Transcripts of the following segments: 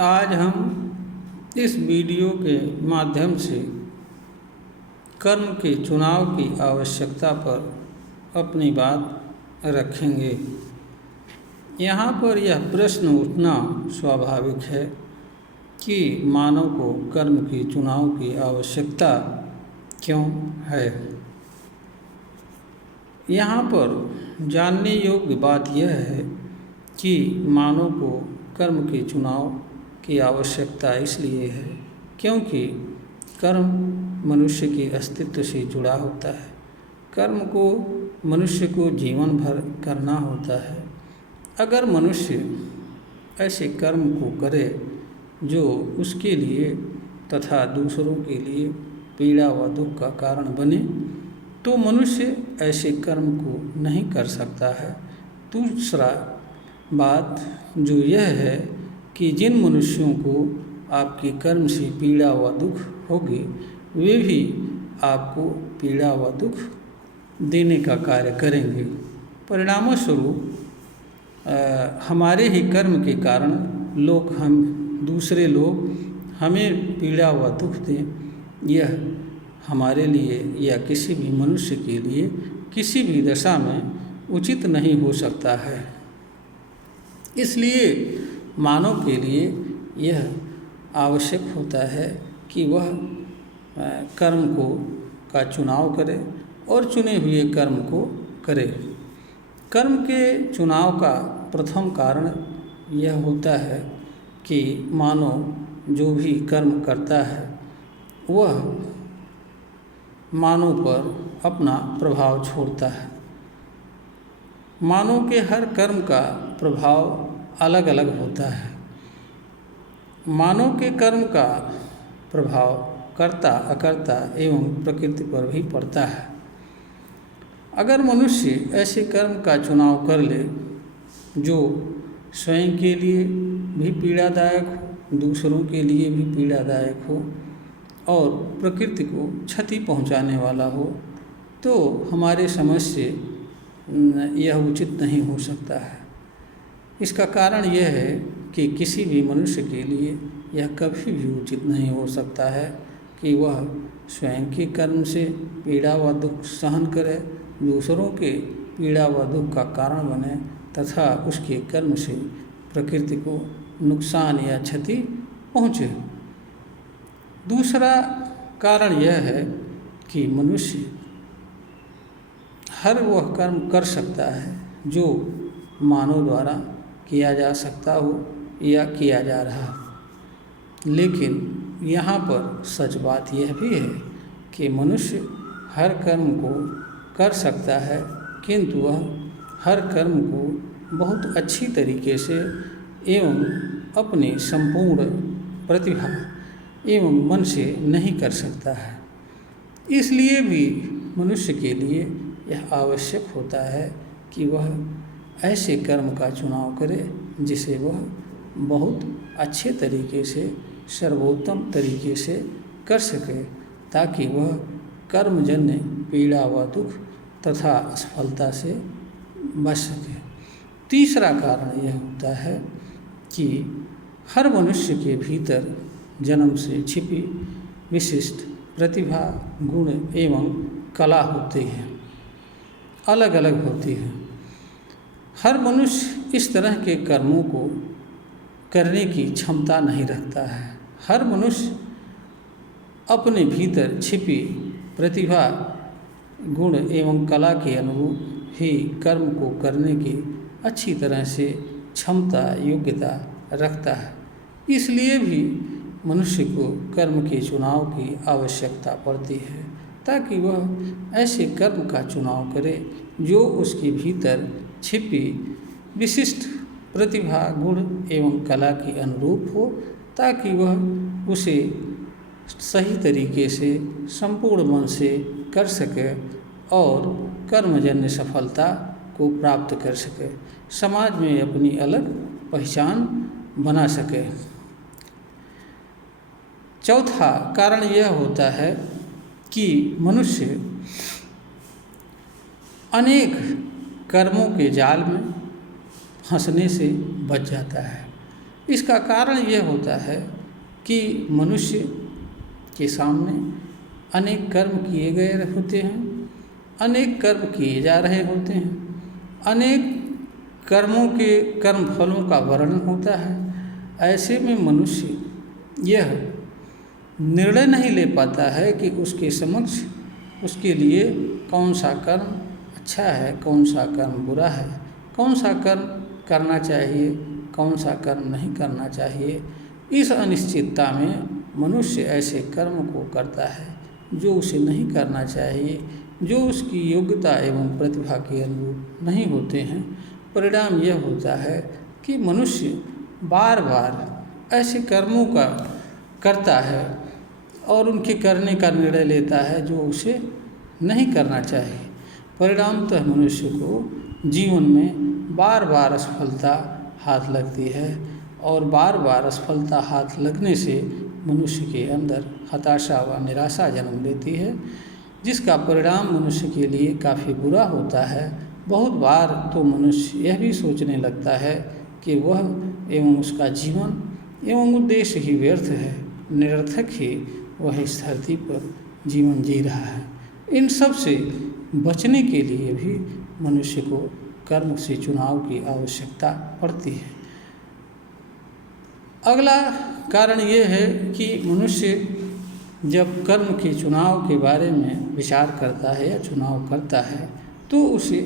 आज हम इस वीडियो के माध्यम से कर्म के चुनाव की आवश्यकता पर अपनी बात रखेंगे। यहाँ पर यह प्रश्न उठना स्वाभाविक है कि मानव को कर्म के चुनाव की आवश्यकता क्यों है। यहाँ पर जानने योग्य बात यह है कि मानव को कर्म के चुनाव की आवश्यकता इसलिए है क्योंकि कर्म मनुष्य के अस्तित्व से जुड़ा होता है। कर्म को मनुष्य को जीवन भर करना होता है। अगर मनुष्य ऐसे कर्म को करे जो उसके लिए तथा दूसरों के लिए पीड़ा व दुख का कारण बने तो मनुष्य ऐसे कर्म को नहीं कर सकता है। दूसरा बात जो यह है कि जिन मनुष्यों को आपके कर्म से पीड़ा व दुख होगी वे भी आपको पीड़ा व दुख देने का कार्य करेंगे। परिणामस्वरूप हमारे ही कर्म के कारण दूसरे लोग हमें पीड़ा व दुख दें, यह हमारे लिए या किसी भी मनुष्य के लिए किसी भी दशा में उचित नहीं हो सकता है। इसलिए मानव के लिए यह आवश्यक होता है कि वह कर्म का चुनाव करे और चुने हुए कर्म को करे। कर्म के चुनाव का प्रथम कारण यह होता है कि मानव जो भी कर्म करता है वह मानव पर अपना प्रभाव छोड़ता है। मानव के हर कर्म का प्रभाव अलग अलग होता है। मानव के कर्म का प्रभाव कर्ता अकर्ता एवं प्रकृति पर भी पड़ता है। अगर मनुष्य ऐसे कर्म का चुनाव कर ले जो स्वयं के लिए भी पीड़ादायक हो, दूसरों के लिए भी पीड़ादायक हो और प्रकृति को क्षति पहुंचाने वाला हो तो हमारे समझ से यह उचित नहीं हो सकता है। इसका कारण यह है कि किसी भी मनुष्य के लिए यह कभी भी उचित नहीं हो सकता है कि वह स्वयं के कर्म से पीड़ा व दुख सहन करे, दूसरों के पीड़ा व दुख का कारण बने तथा उसके कर्म से प्रकृति को नुकसान या क्षति पहुँचे। दूसरा कारण यह है कि मनुष्य हर वह कर्म कर सकता है जो मानव द्वारा किया जा सकता हो या किया जा रहा हो। लेकिन यहाँ पर सच बात यह भी है कि मनुष्य हर कर्म को कर सकता है किंतु वह हर कर्म को बहुत अच्छी तरीके से एवं अपनी संपूर्ण प्रतिभा एवं मन से नहीं कर सकता है। इसलिए भी मनुष्य के लिए यह आवश्यक होता है कि वह ऐसे कर्म का चुनाव करे जिसे वह बहुत अच्छे तरीके से सर्वोत्तम तरीके से कर सके ताकि वह कर्मजन्य पीड़ा व दुख तथा असफलता से बच सके। तीसरा कारण यह होता है कि हर मनुष्य के भीतर जन्म से छिपी विशिष्ट प्रतिभा गुण एवं कला होती है, अलग अलग होती है। हर मनुष्य इस तरह के कर्मों को करने की क्षमता नहीं रखता है। हर मनुष्य अपने भीतर छिपी प्रतिभा गुण एवं कला के अनुरूप ही कर्म को करने की अच्छी तरह से क्षमता योग्यता रखता है। इसलिए भी मनुष्य को कर्म के चुनाव की आवश्यकता पड़ती है ताकि वह ऐसे कर्म का चुनाव करे जो उसके भीतर छिपी विशिष्ट प्रतिभा गुण एवं कला के अनुरूप हो ताकि वह उसे सही तरीके से संपूर्ण मन से कर सके और कर्मजन्य सफलता को प्राप्त कर सके, समाज में अपनी अलग पहचान बना सके। चौथा कारण यह होता है कि मनुष्य अनेक कर्मों के जाल में फंसने से बच जाता है। इसका कारण यह होता है कि मनुष्य के सामने अनेक कर्म किए गए होते हैं, अनेक कर्म किए जा रहे होते हैं, अनेक कर्मों के कर्म फलों का वर्णन होता है। ऐसे में मनुष्य यह निर्णय नहीं ले पाता है कि उसके समक्ष उसके लिए कौन सा कर्म अच्छा है, कौन सा कर्म बुरा है, कौन सा कर्म करना चाहिए, कौन सा कर्म नहीं करना चाहिए। इस अनिश्चितता में मनुष्य ऐसे कर्म को करता है जो उसे नहीं करना चाहिए, जो उसकी योग्यता एवं प्रतिभा के अनुरूप नहीं होते हैं। परिणाम यह होता है कि मनुष्य बार बार ऐसे कर्मों का करता है और उनके करने का निर्णय लेता है जो उसे नहीं करना चाहिए। परिणामतः मनुष्य को जीवन में बार बार असफलता हाथ लगती है और बार बार असफलता हाथ लगने से मनुष्य के अंदर हताशा व निराशा जन्म लेती है, जिसका परिणाम मनुष्य के लिए काफ़ी बुरा होता है। बहुत बार तो मनुष्य यह भी सोचने लगता है कि वह एवं उसका जीवन एवं उद्देश्य ही व्यर्थ है, निरर्थक ही वह इस धरती पर जीवन जी रहा है। इन सब से बचने के लिए भी मनुष्य को कर्म से चुनाव की आवश्यकता पड़ती है। अगला कारण ये है कि मनुष्य जब कर्म के चुनाव के बारे में विचार करता है या चुनाव करता है तो उसे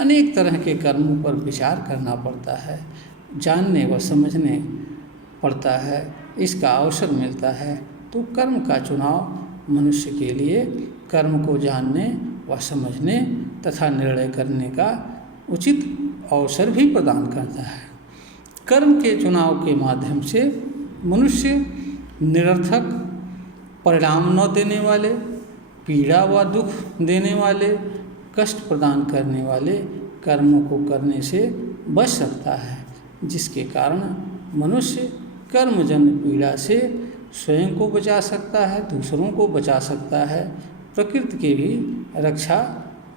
अनेक तरह के कर्मों पर विचार करना पड़ता है, जानने व समझने पड़ता है, इसका अवसर मिलता है। तो कर्म का चुनाव मनुष्य के लिए कर्म को जानने व समझने तथा निर्णय करने का उचित अवसर भी प्रदान करता है। कर्म के चुनाव के माध्यम से मनुष्य निरर्थक, परिणाम न देने वाले, पीड़ा व दुख देने वाले, कष्ट प्रदान करने वाले कर्मों को करने से बच सकता है, जिसके कारण मनुष्य कर्मजन्य पीड़ा से स्वयं को बचा सकता है, दूसरों को बचा सकता है, प्रकृति की भी रक्षा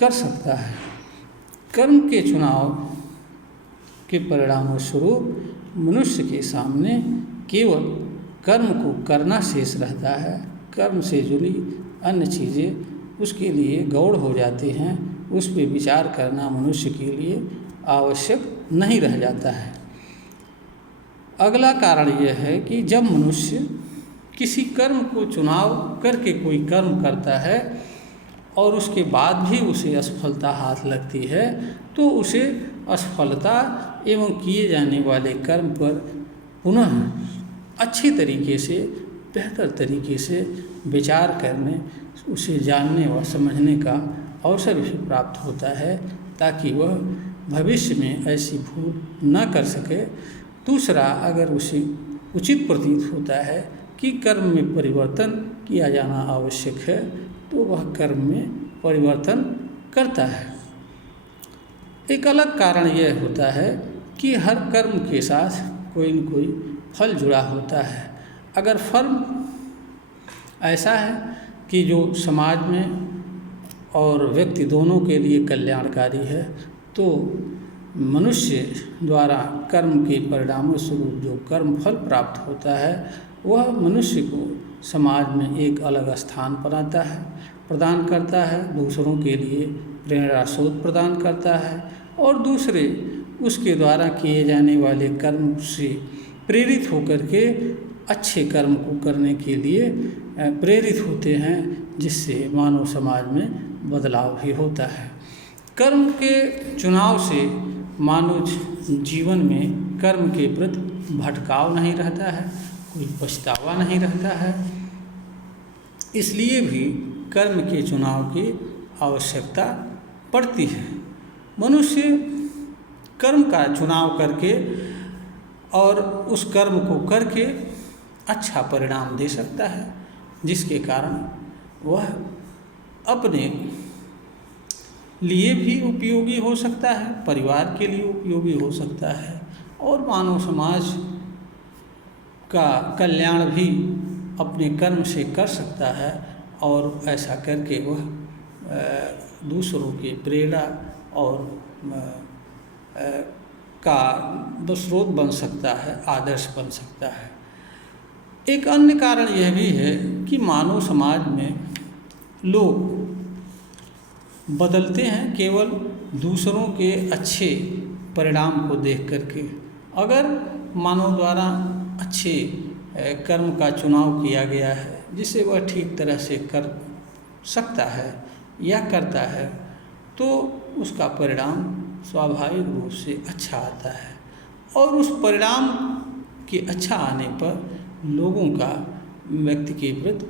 कर सकता है। कर्म के चुनाव के परिणामों स्वरूप मनुष्य के सामने केवल कर्म को करना शेष रहता है। कर्म से जुड़ी अन्य चीज़ें उसके लिए गौण हो जाती हैं, उस पर विचार करना मनुष्य के लिए आवश्यक नहीं रह जाता है। अगला कारण यह है कि जब मनुष्य किसी कर्म को चुनाव करके कोई कर्म करता है और उसके बाद भी उसे असफलता हाथ लगती है तो उसे असफलता एवं किए जाने वाले कर्म पर पुनः अच्छी तरीके से, बेहतर तरीके से विचार करने, उसे जानने व समझने का अवसर भी प्राप्त होता है ताकि वह भविष्य में ऐसी भूल न कर सके। दूसरा, अगर उसे उचित प्रतीत होता है कि कर्म में परिवर्तन किया जाना आवश्यक है तो वह कर्म में परिवर्तन करता है। एक अलग कारण यह होता है कि हर कर्म के साथ कोई न कोई फल जुड़ा होता है। अगर फल ऐसा है कि जो समाज में और व्यक्ति दोनों के लिए कल्याणकारी है तो मनुष्य द्वारा कर्म के परिणामों स्वरूप जो कर्म फल प्राप्त होता है वह मनुष्य को समाज में एक अलग स्थान प्रदान करता है, दूसरों के लिए प्रेरणा स्रोत प्रदान करता है और दूसरे उसके द्वारा किए जाने वाले कर्म से प्रेरित होकर के अच्छे कर्म को करने के लिए प्रेरित होते हैं, जिससे मानव समाज में बदलाव भी होता है। कर्म के चुनाव से मानव जीवन में कर्म के प्रति भटकाव नहीं रहता है, कोई पछतावा नहीं रहता है। इसलिए भी कर्म के चुनाव की आवश्यकता पड़ती है। मनुष्य कर्म का चुनाव करके और उस कर्म को करके अच्छा परिणाम दे सकता है, जिसके कारण वह अपने लिए भी उपयोगी हो सकता है, परिवार के लिए उपयोगी हो सकता है और मानव समाज का कल्याण भी अपने कर्म से कर सकता है और ऐसा करके वह दूसरों की प्रेरणा और का स्रोत बन सकता है, आदर्श बन सकता है। एक अन्य कारण यह भी है कि मानव समाज में लोग बदलते हैं केवल दूसरों के अच्छे परिणाम को देख करके। अगर मानव द्वारा अच्छे कर्म का चुनाव किया गया है जिसे वह ठीक तरह से कर सकता है या करता है, तो उसका परिणाम स्वाभाविक रूप से अच्छा आता है, और उस परिणाम के अच्छा आने पर लोगों का व्यक्ति के प्रति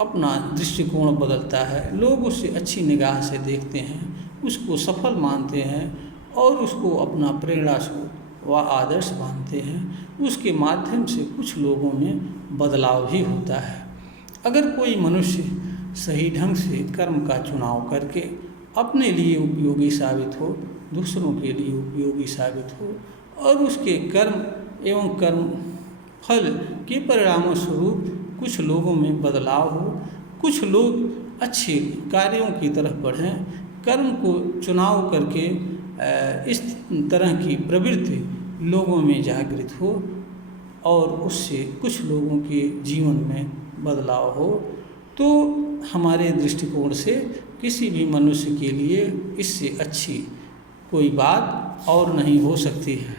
अपना दृष्टिकोण बदलता है। लोग उसे अच्छी निगाह से देखते हैं, उसको सफल मानते हैं और उसको अपना प्रेरणा स्रोत व आदर्श मानते हैं। उसके माध्यम से कुछ लोगों में बदलाव भी होता है। अगर कोई मनुष्य सही ढंग से कर्म का चुनाव करके अपने लिए उपयोगी साबित हो, दूसरों के लिए उपयोगी साबित हो, और उसके कर्म एवं कर्म फल के परिणामों स्वरूप कुछ लोगों में बदलाव हो, कुछ लोग अच्छे कार्यों की तरफ बढ़ें, कर्म को चुनाव करके इस तरह की प्रवृत्ति लोगों में जागृत हो और उससे कुछ लोगों के जीवन में बदलाव हो, तो हमारे दृष्टिकोण से किसी भी मनुष्य के लिए इससे अच्छी कोई बात और नहीं हो सकती है।